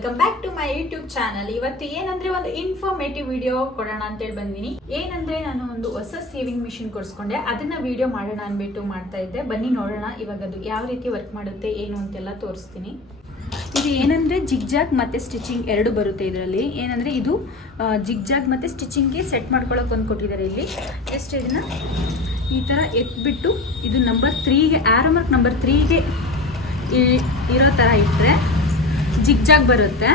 Welcome back to my YouTube channel ಇವತ್ತು ಏನಂದ್ರೆ ಒಂದು ಇನ್ಫಾರ್ಮೇಟಿವ್ ವಿಡಿಯೋ ಕೊಡೋಣ ಅಂತೇಳಿ ಬಂದಿನಿ. ಏನಂದ್ರೆ ನಾನು ಒಂದು ಹೊಸ ಸೇವಿಂಗ್ ಮಿಷಿನ್ ಕೊಡಿಸ್ಕೊಂಡೆ. ಅದನ್ನ ವಿಡಿಯೋ ಮಾಡೋಣ ಅನ್ಬಿಟ್ಟು ಮಾಡ್ತಾ ಇದ್ದೆ. ಬನ್ನಿ ನೋಡೋಣ ಇವಾಗ ಅದು ಯಾವ ರೀತಿ ವರ್ಕ್ ಮಾಡುತ್ತೆ, ಏನು ಅಂತೆಲ್ಲ ತೋರಿಸ್ತೀನಿ. ಇದು ಏನಂದ್ರೆ ಜಿಗ್ಜಾಗ್ ಮತ್ತೆ ಸ್ಟಿಚಿಂಗ್ ಎರಡು ಬರುತ್ತೆ ಇದರಲ್ಲಿ. ಏನಂದ್ರೆ ಇದು ಜಿಗ್ಜಾಗ್ ಮತ್ತೆ ಸ್ಟಿಚಿಂಗ್ಗೆ ಸೆಟ್ ಮಾಡ್ಕೊಳಕ್ ಒಂದು ಕೊಟ್ಟಿದ್ದಾರೆ ಇಲ್ಲಿ. ಜಸ್ಟ್ ಇದನ್ನ ಈ ಥರ ಎತ್ಬಿಟ್ಟು ಇದು ನಂಬರ್ ತ್ರೀಗೆ ಆರೋ ಮಾರ್ಕ್ ನಂಬರ್ ತ್ರೀಗೆ ಇರೋ ಥರ ಇಟ್ಟರೆ ಜಿಗ್ಜಾಗ್ ಬರುತ್ತೆ.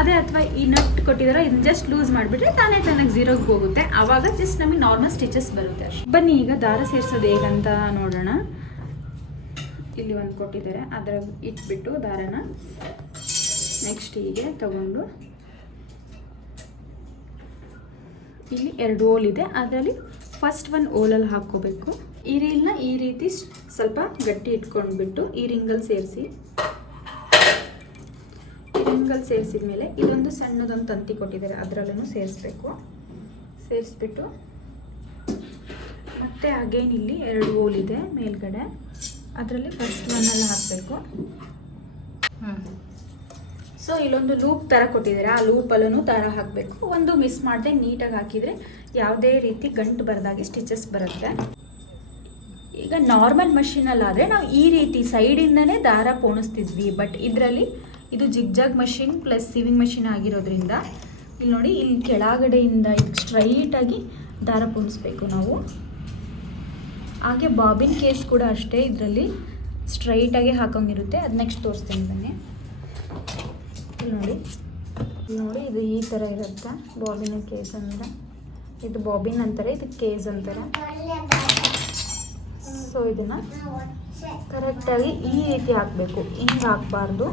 ಅದೇ ಅಥವಾ ಈ ನಟ್ ಕೊಟ್ಟಿದಾರೋ, ಇದನ್ನ ಜಸ್ಟ್ ಲೂಸ್ ಮಾಡಿಬಿಟ್ರೆ ತಾನೇ ತಾನಾಗಿ ಝೀರೋಗೆ ಹೋಗುತ್ತೆ. ಆವಾಗ ಜಸ್ಟ್ ನಮಗೆ ನಾರ್ಮಲ್ ಸ್ಟಿಚಸ್ ಬರುತ್ತೆ. ಬನ್ನಿ ಈಗ ದಾರ ಸೇರಿಸೋದು ಹೇಗಂತ ನೋಡೋಣ. ಇಲ್ಲಿ ಒಂದು ಕೊಟ್ಟಿದ್ದಾರೆ ಅದರ ಇಟ್ಬಿಟ್ಟು ದಾರನ ನೆಕ್ಸ್ಟ್ ಹೀಗೆ ತಗೊಂಡು. ಇಲ್ಲಿ ಎರಡು ಓಲ್ ಇದೆ, ಅದರಲ್ಲಿ ಫಸ್ಟ್ ಒನ್ ಓಲಲ್ಲಿ ಹಾಕ್ಕೋಬೇಕು. ಈ ರೀಲ್ನ ಈ ರೀತಿ ಸ್ವಲ್ಪ ಗಟ್ಟಿ ಇಟ್ಕೊಂಡ್ಬಿಟ್ಟು ಈ ರಿಂಗಲ್ಲಿ ಸೇರಿಸಿ. ರಿಂಗಲ್ಲಿ ಸೇರಿಸಿದ ಮೇಲೆ ಇದೊಂದು ಸಣ್ಣದೊಂದು ತಂತಿ ಕೊಟ್ಟಿದ್ದಾರೆ. ಅದರಲ್ಲೂ ಸೇರಿಸ್ಬೇಕು. ಸೇರಿಸ್ಬಿಟ್ಟು ಮತ್ತೆ ಅಗೇನ್ ಇಲ್ಲಿ ಎರಡು ಹೋಲ್ ಇದೆ ಮೇಲ್ಗಡೆ. ಅದರಲ್ಲಿ ಫಸ್ಟ್ ಒನ್ನಲ್ಲಿ ಹಾಕಬೇಕು. ಸೊ ಇಲ್ಲೊಂದು ಲೂಪ್ ಥರ ಕೊಟ್ಟಿದ್ದಾರೆ. ಆ ಲೂಪಲ್ಲೂ ದಾರ ಹಾಕಬೇಕು. ಒಂದು ಮಿಸ್ ಮಾಡದೆ ನೀಟಾಗಿ ಹಾಕಿದರೆ ಯಾವುದೇ ರೀತಿ ಗಂಟು ಬರದಾಗೆ ಸ್ಟಿಚಸ್ ಬರುತ್ತೆ. ಈಗ ನಾರ್ಮಲ್ ಮಷೀನಲ್ಲಾದರೆ ನಾವು ಈ ರೀತಿ ಸೈಡಿಂದನೇ ದಾರ ಪೋಣಿಸ್ತಿದ್ವಿ ಬಟ್ ಇದರಲ್ಲಿ ಇದು zigzag machine plus sewing machine ಆಗಿರೋದ್ರಿಂದ. ಇಲ್ಲಿ ನೋಡಿ, ಇಲ್ಲಿ ಕೆಳಗಡೆಯಿಂದ ಇದು ಸ್ಟ್ರೈಟಾಗಿ ದಾರ ಪೋಣಿಸ್ಬೇಕು ನಾವು. ಹಾಗೆ ಬಾಬಿನ್ ಕೇಸ್ ಕೂಡ ಅಷ್ಟೇ ಇದರಲ್ಲಿ ಸ್ಟ್ರೈಟಾಗಿ ಹಾಕೋಂಗಿರುತ್ತೆ. ಅದು ನೆಕ್ಸ್ಟ್ ತೋರಿಸ್ತೀನಿ ಬನ್ನಿ. ಇಲ್ಲಿ ನೋಡಿ ನೋಡಿ ಇದು ಈ ಥರ ಇರುತ್ತೆ, ಬಾಬಿನ ಕೇಸ್ ಅಂದರೆ ಇದು ಬಾಬಿನ್ ಅಂತಾರೆ, ಇದು ಕೇಸ್ ಅಂತಾರೆ. ಸೊ ಇದನ್ನು ಕರೆಕ್ಟಾಗಿ ಈ ರೀತಿ ಹಾಕಬೇಕು. ಹಿಂಗೆ ಹಾಕಬಾರ್ದು.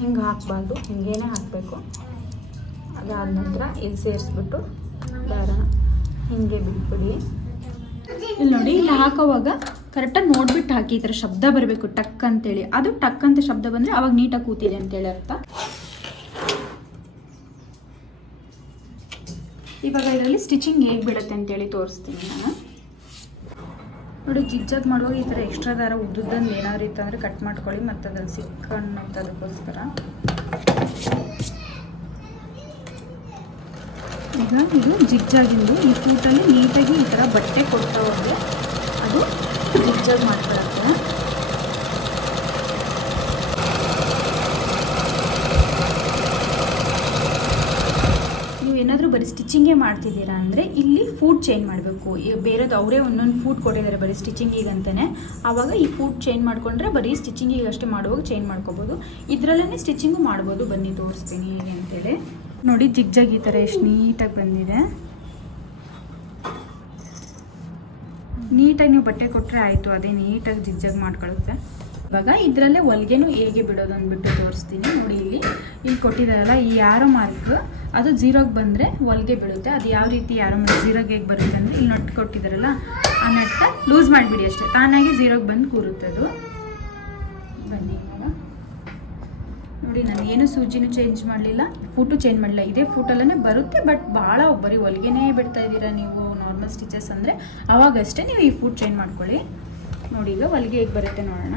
ಹಿಂಗೆ ಹಾಕಬಾರ್ದು, ಹಿಂಗೇನೆ ಹಾಕಬೇಕು. ಅದಾದ ನಂತರ ಇಲ್ಲಿ ಸೇರಿಸ್ಬಿಟ್ಟು ದಾರನ ಹಿಂಗೆ ಬಿಟ್ಬಿಡಿ. ಇಲ್ಲಿ ನೋಡಿ, ಇಲ್ಲಿ ಹಾಕೋವಾಗ ಕರೆಕ್ಟಾಗಿ ನೋಡ್ಬಿಟ್ಟು ಹಾಕಿ, ಈ ಥರ ಶಬ್ದ ಬರಬೇಕು, ಟಕ್ ಅಂತೇಳಿ. ಅದು ಟಕ್ ಅಂತ ಶಬ್ದ ಬಂದರೆ ಅವಾಗ ನೀಟಾಗಿ ಕೂತಿದೆ ಅಂತೇಳಿ ಅರ್ಥ. ಇವಾಗ ಇದರಲ್ಲಿ ಸ್ಟಿಚಿಂಗ್ ಹೇಗೆ ಬಿಡುತ್ತೆ ಅಂತೇಳಿ ತೋರಿಸ್ತೀನಿ ನಾನು. ನೋಡಿ ಜಿಗ್ಜಾಗ್ ಮಾಡುವಾಗ ಈ ಥರ ಎಕ್ಸ್ಟ್ರಾ ದಾರ ಉದ್ದುದ್ದಂದು ಏನಾದ್ರು ಇತ್ತಂದರೆ ಕಟ್ ಮಾಡ್ಕೊಳ್ಳಿ ಮತ್ತು ಅದ್ರಲ್ಲಿ ಸಿಕ್ಕನ್ನೋದಕ್ಕೋಸ್ಕರ ಈಗ ಇದು ಜಿಜ್ಜಾಗಿಂದು ಈ ಫ್ರೂಟಲ್ಲಿ ನೀಟಾಗಿ ಈ ಥರ ಬಟ್ಟೆ ಕೊಡ್ತಾ ಹೋಗಿ ಅದು ಜಿಗ್ಜಾಗ್ ಮಾಡ್ಕೊಳತ್ತೆ ಏನಾದರೂ ಬರೀ ಸ್ಟಿಚಿಂಗೇ ಮಾಡ್ತಿದ್ದೀರಾ ಅಂದರೆ ಇಲ್ಲಿ ಫೂಡ್ ಚೇಂಜ್ ಮಾಡಬೇಕು. ಬೇರೆದು ಅವರೇ ಒಂದೊಂದು ಫೂಡ್ ಕೊಟ್ಟಿದ್ದಾರೆ ಬರೀ ಸ್ಟಿಚಿಂಗಿಗೆ ಅಂತಲೇ ಆವಾಗ ಈ ಫುಡ್ ಚೇಂಜ್ ಮಾಡಿಕೊಂಡ್ರೆ ಬರೀ ಸ್ಟಿಚಿಂಗಿಗೆ ಅಷ್ಟೇ ಮಾಡುವಾಗ ಚೇಂಜ್ ಮಾಡ್ಕೋಬೋದು. ಇದರಲ್ಲೇ ಸ್ಟಿಚಿಂಗು ಮಾಡ್ಬೋದು. ಬನ್ನಿ ತೋರಿಸ್ತೀನಿ ಹೇಗೆ ಅಂತೇಳಿ. ನೋಡಿ ಜಿಗ್ಜಾಗ್ ಈ ಥರ ಎಷ್ಟು ನೀಟಾಗಿ ಬಂದಿದೆ. ನೀಟಾಗಿ ನೀವು ಬಟ್ಟೆ ಕೊಟ್ಟರೆ ಆಯಿತು. ಅದೇ ನೀಟಾಗಿ ಜಿಗ್ಜಾಗ್ ಮಾಡ್ಕೊಳ್ಳುತ್ತೆ ಇವಾಗ ಇದರಲ್ಲೇ ಹೊಲಿಗೆನೂ ಹೇಗೆ ಬಿಡೋದು ಅಂದ್ಬಿಟ್ಟು ತೋರಿಸ್ತೀನಿ. ನೋಡಿ ಇಲ್ಲಿ ಇಲ್ಲಿ ಕೊಟ್ಟಿದ್ದಾರಲ್ಲ ಈ ಯಾರೋ ಮಾರ್ಕ್ ಅದು ಜೀರೋಗೆ ಬಂದರೆ ಹೊಲಿಗೆ ಬೀಳುತ್ತೆ. ಅದು ಯಾವ ರೀತಿ ಯಾರೋ ಜೀರೋಗೆ ಹೇಗೆ ಬರುತ್ತೆ ಅಂದರೆ ಇಲ್ಲಿ ನಟ್ ಕೊಟ್ಟಿದ್ದಾರಲ್ಲ ಆ ನಟ್ಟ ಲೂಸ್ ಮಾಡಿಬಿಡಿ ಅಷ್ಟೇ. ತಾನಾಗಿ ಜೀರೋಗೆ ಬಂದು ಕೂರುತ್ತೆ ಅದು. ಬನ್ನಿ ನೋಡಿ, ನಾನು ಏನು ಸೂಜಿನೂ ಚೇಂಜ್ ಮಾಡಲಿಲ್ಲ. ಫೂಟು ಚೇಂಜ್ ಮಾಡಲಿಲ್ಲ. ಇದೇ ಫೂಟಲ್ಲೇ ಬರುತ್ತೆ ಬಟ್ ಭಾಳ ಬರೀ ಹೊಲಿಗೆನೇ ಬಿಡ್ತಾ ಇದ್ದೀರಾ ನೀವು ನಾರ್ಮಲ್ ಸ್ಟಿಚಸ್ ಅಂದರೆ? ಅವಾಗಷ್ಟೇ ನೀವು ಈ ಫೂಟ್ ಚೇಂಜ್ ಮಾಡ್ಕೊಳ್ಳಿ. ನೋಡಿ, ಈಗ ಹೊಲಿಗೆ ಹೇಗೆ ಬರುತ್ತೆ ನೋಡೋಣ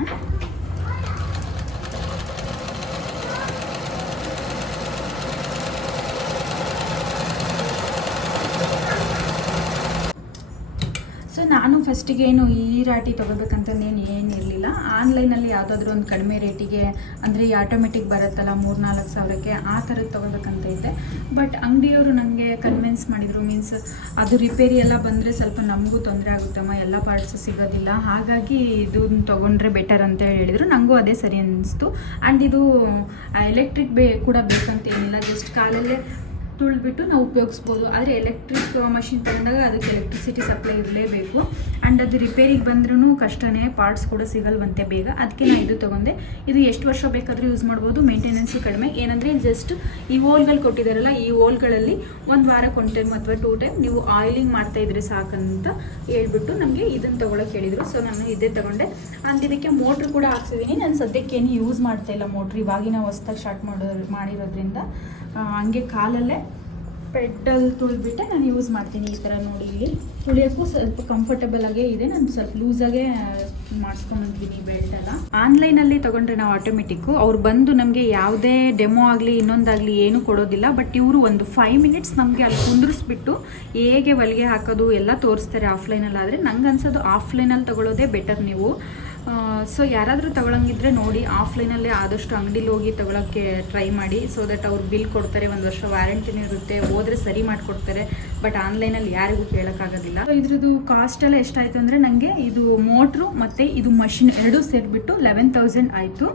ಸೊ ನಾನು ಫಸ್ಟಿಗೆ ಏನು ಈ ರಾಟಿ ತೊಗೋಬೇಕಂತಂದೇನು ಏನು ಇರಲಿಲ್ಲ. ಆನ್ಲೈನಲ್ಲಿ ಯಾವುದಾದ್ರೂ ಒಂದು ಕಡಿಮೆ ರೇಟಿಗೆ, ಅಂದರೆ ಈ ಆಟೋಮೆಟಿಕ್ ಬರುತ್ತಲ್ಲ ಮೂರು ನಾಲ್ಕು ಸಾವಿರಕ್ಕೆ ಆ ಥರದ್ದು ತೊಗೋಬೇಕಂತ ಇದ್ದೆ. ಬಟ್ ಅಂಗಡಿಯವರು ನನಗೆ ಕನ್ವಿನ್ಸ್ ಮಾಡಿದರು ಮೀನ್ಸ್ ಅದು ರಿಪೇರಿ ಎಲ್ಲ ಬಂದರೆ ಸ್ವಲ್ಪ ನಮಗೂ ತೊಂದರೆ ಆಗುತ್ತಮ್ಮ, ಎಲ್ಲ ಪಾರ್ಟ್ಸ್ ಸಿಗೋದಿಲ್ಲ. ಹಾಗಾಗಿ ಇದು ತೊಗೊಂಡ್ರೆ ಬೆಟರ್ ಅಂತ ಹೇಳಿದರು. ನನಗೂ ಅದೇ ಸರಿ ಅನ್ನಿಸ್ತು ಆ್ಯಂಡ್ ಇದು ಎಲೆಕ್ಟ್ರಿಕ್ ಬೇ ಕೂಡ ಬೇಕಂತ ಏನಿಲ್ಲ. ಜಸ್ಟ್ ಕಾಲಲ್ಲೇ ತುಳಿದ್ಬಿಟ್ಟು ನಾವು ಉಪಯೋಗಿಸ್ಬೋದು. ಆದರೆ ಎಲೆಕ್ಟ್ರಿಕ್ ಮಷಿನ್ ತಗೊಂಡಾಗ ಅದಕ್ಕೆ ಎಲೆಕ್ಟ್ರಿಸಿಟಿ ಸಪ್ಲೈ ಇರಲೇಬೇಕು. ಆ್ಯಂಡ್ ಅದು ರಿಪೇರಿಗೆ ಬಂದ್ರೂ ಕಷ್ಟನೇ ಪಾರ್ಟ್ಸ್ ಕೂಡ ಸಿಗಲ್ವಂತೆ ಬೇಗ. ಅದಕ್ಕೆ ನಾನು ಇದು ತೊಗೊಂಡೆ. ಇದು ಎಷ್ಟು ವರ್ಷ ಬೇಕಾದರೂ ಯೂಸ್ ಮಾಡ್ಬೋದು ಮೇಂಟೆನೆನ್ಸು ಕಡಿಮೆ. ಏನಂದರೆ ಜಸ್ಟ್ ಈ ಓಲ್ಗಳು ಕೊಟ್ಟಿದ್ದಾರಲ್ಲ ಈ ಓಲ್ಗಳಲ್ಲಿ ಒಂದು ವಾರಕ್ಕೆ ಒನ್ ಟೈಮ್ ಅಥವಾ ಟೂ ಟೈಮ್ ನೀವು ಆಯಿಲಿಂಗ್ ಮಾಡ್ತಾ ಇದ್ರೆ ಸಾಕಂತ ಹೇಳ್ಬಿಟ್ಟು ನಮಗೆ ಇದನ್ನು ತೊಗೊಳಕ್ಕೆ ಹೇಳಿದರು. ಸೊ ನಾನು ಇದೇ ತೊಗೊಂಡೆ. ಆ್ಯಂಡ್ ಇದಕ್ಕೆ ಮೋಟ್ರ್ ಕೂಡ ಹಾಕ್ಸಿದ್ದೀನಿ ನಾನು ಸದ್ಯಕ್ಕೆ ಏನು ಯೂಸ್ ಮಾಡ್ತಾ ಇಲ್ಲ ಮೋಟ್ರ್ ಇವಾಗಿನ ಹೊಸ್ದಾಗಿ ಸ್ಟಾರ್ಟ್ ಮಾಡೋ ಮಾಡಿರೋದ್ರಿಂದ ಹಂಗೆ ಕಾಲಲ್ಲೇ ಪೆಡ್ಡಲ್ ತುಳಿದ್ಬಿಟ್ಟೆ, ನಾನು ಯೂಸ್ ಮಾಡ್ತೀನಿ ಈ ಥರ ನೋಡಿ ಇಲ್ಲಿ. ತುಳಿಯೋಕ್ಕೂ ಸ್ವಲ್ಪ ಕಂಫರ್ಟಬಲ್ ಆಗೇ ಇದೆ, ನಾನು ಸ್ವಲ್ಪ ಲೂಸಾಗೇ ಮಾಡಿಸ್ಕೊಂಡಿದ್ದೀನಿ ಬೆಲ್ಟೆಲ್ಲ ಆನ್ಲೈನಲ್ಲಿ ತೊಗೊಂಡ್ರೆ ನಾವು ಆಟೋಮೆಟಿಕ್ಕು ಅವ್ರು ಬಂದು ನಮಗೆ ಯಾವುದೇ ಡೆಮೋ ಆಗಲಿ, ಇನ್ನೊಂದಾಗಲಿ ಏನೂ ಕೊಡೋದಿಲ್ಲ ಬಟ್ ಇವರು ಒಂದು ಫೈವ್ ಮಿನಿಟ್ಸ್ ನಮಗೆ ಅಲ್ಲಿ ಕುಂದ್ರಿಸ್ಬಿಟ್ಟು ಹೇಗೆ ಹೊಲಿಗೆ ಹಾಕೋದು ಎಲ್ಲ ತೋರಿಸ್ತಾರೆ ಆಫ್ಲೈನಲ್ಲಿ ಆದರೆ ನಂಗೆ ಅನ್ಸೋದು ಆಫ್ಲೈನಲ್ಲಿ ತೊಗೊಳ್ಳೋದೇ ಬೆಟರ್ ನೀವು. ಸೊ ಯಾರಾದರೂ ತಗೊಳಂಗಿದ್ರೆ ನೋಡಿ ಆಫ್ಲೈನಲ್ಲೇ ಆದಷ್ಟು ಅಂಗಡಿಲಿ ಹೋಗಿ ತಗೊಳ್ಳೋಕ್ಕೆ ಟ್ರೈ ಮಾಡಿ ಸೊ ದಟ್ ಅವ್ರು ಬಿಲ್ ಕೊಡ್ತಾರೆ, ಒಂದು ವರ್ಷ ವ್ಯಾರಂಟಿನೂ ಇರುತ್ತೆ, ಹೋದರೆ ಸರಿ ಮಾಡಿಕೊಡ್ತಾರೆ ಬಟ್ ಆನ್ಲೈನಲ್ಲಿ ಯಾರಿಗೂ ಕೇಳೋಕ್ಕಾಗೋದಿಲ್ಲ. ಸೊ ಇದ್ರದ್ದು ಕಾಸ್ಟ್ ಎಲ್ಲ ಎಷ್ಟಾಯಿತು ಅಂದರೆ ನನಗೆ ಇದು ಮೋಟ್ರು ಮತ್ತು ಇದು ಮಷಿನ್ ಎರಡೂ ಸೇರಿಬಿಟ್ಟು ಲೆವೆನ್ ತೌಸಂಡ್ ಆಯಿತು.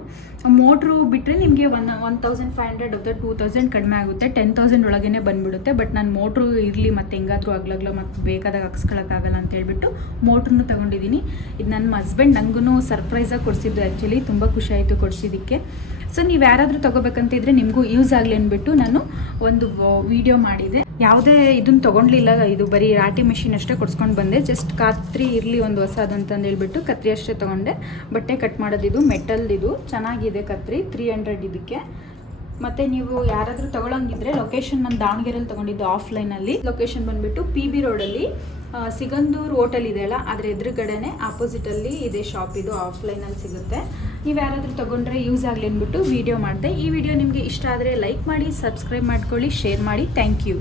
ಮೋಟ್ರು ಬಿಟ್ಟರೆ ನಿಮಗೆ one one thousand five hundred ಅಥವಾ ಟೂ ತೌಸಂಡ್ ಕಡಿಮೆ ಆಗುತ್ತೆ ಟೆನ್ ತೌಸಂಡ್ ಒಳಗೇ ಬಂದುಬಿಡುತ್ತೆ ಬಟ್ ನಾನು ಮೋಟ್ರು ಇರಲಿ, ಮತ್ತು ಹೆಂಗಾದರೂ ಆಗ್ಲಾಗ್ಲೋ ಮತ್ತು ಬೇಕಾದಾಗ ಹಾಕ್ಸ್ಕೊಳಕ್ಕಾಗಲ್ಲ ಅಂತ ಹೇಳ್ಬಿಟ್ಟು ಮೋಟ್ರನ್ನು ತೊಗೊಂಡಿದ್ದೀನಿ. ಇದು ನನ್ನ ಹಸ್ಬೆಂಡ್ ನನಗೂ ಸರ್ಪ್ರೈಸಾಗಿ ಕೊಡಿಸಿದ್ದು ಆ್ಯಕ್ಚುಲಿ ತುಂಬ ಖುಷಿ ಆಯಿತು ಕೊಡಿಸಿದ್ದಕ್ಕೆ. ಸೊ ನೀವು ಯಾರಾದರೂ ತೊಗೋಬೇಕಂತಿದ್ರೆ ನಿಮಗೂ ಯೂಸ್ ಆಗಲಿ ಅಂದ್ಬಿಟ್ಟು ನಾನು ಒಂದು ವಿಡಿಯೋ ಮಾಡಿದೆ. ಯಾವುದೇ ಇದನ್ನು ತೊಗೊಂಡ್ಲಿಲ್ಲ, ಇದು ಬರೀ ರಾಟಿ ಮೆಷಿನ್ ಅಷ್ಟೇ ಕೊಡ್ಸ್ಕೊಂಡು ಬಂದೆ. ಜಸ್ಟ್ ಕತ್ರಿ ಇರಲಿ ಒಂದು ಹೊಸದು ಹೇಳ್ಬಿಟ್ಟು ಕತ್ರಿ ಅಷ್ಟೇ ತೊಗೊಂಡೆ. ಬಟ್ಟೆ ಕಟ್ ಮಾಡೋದಿದು ಮೆಟಲ್ದಿದು ಚೆನ್ನಾಗಿದೆ ಕತ್ರಿ ತ್ರೀ ಹಂಡ್ರೆಡ್ ಇದಕ್ಕೆ. ಮತ್ತೆ ನೀವು ಯಾರಾದರೂ ತೊಗೊಳಂಗಿದ್ರೆ ಲೊಕೇಶನ್ ನಾನು ದಾವಣಗೆರೆಯಲ್ಲಿ ತಗೊಂಡಿದ್ದು ಆಫ್ಲೈನಲ್ಲಿ ಲೊಕೇಶನ್ ಬಂದ್ಬಿಟ್ಟು ಪಿ ಬಿ ರೋಡಲ್ಲಿ ಸಿಗಂದೂರ್ ಹೋಟೆಲ್ ಇದೆಯಲ್ಲ, ಅದ್ರ ಎದುರುಗಡೆನೆ ಆಪೋಸಿಟಲ್ಲಿ ಇದೆ ಶಾಪ್ ಇದು ಆಫ್ಲೈನಲ್ಲಿ ಸಿಗುತ್ತೆ. ನೀವು ಯಾರಾದರೂ ತಗೊಂಡ್ರೆ ಯೂಸ್ ಆಗಲಿ ಅಂದ್ಬಿಟ್ಟು ವಿಡಿಯೋ ಮಾಡಿದೆ. ಈ ವಿಡಿಯೋ ನಿಮಗೆ ಇಷ್ಟ ಆದರೆ ಲೈಕ್ ಮಾಡಿ ಸಬ್ಸ್ಕ್ರೈಬ್ ಮಾಡ್ಕೊಳ್ಳಿ ಶೇರ್ ಮಾಡಿ. Thank you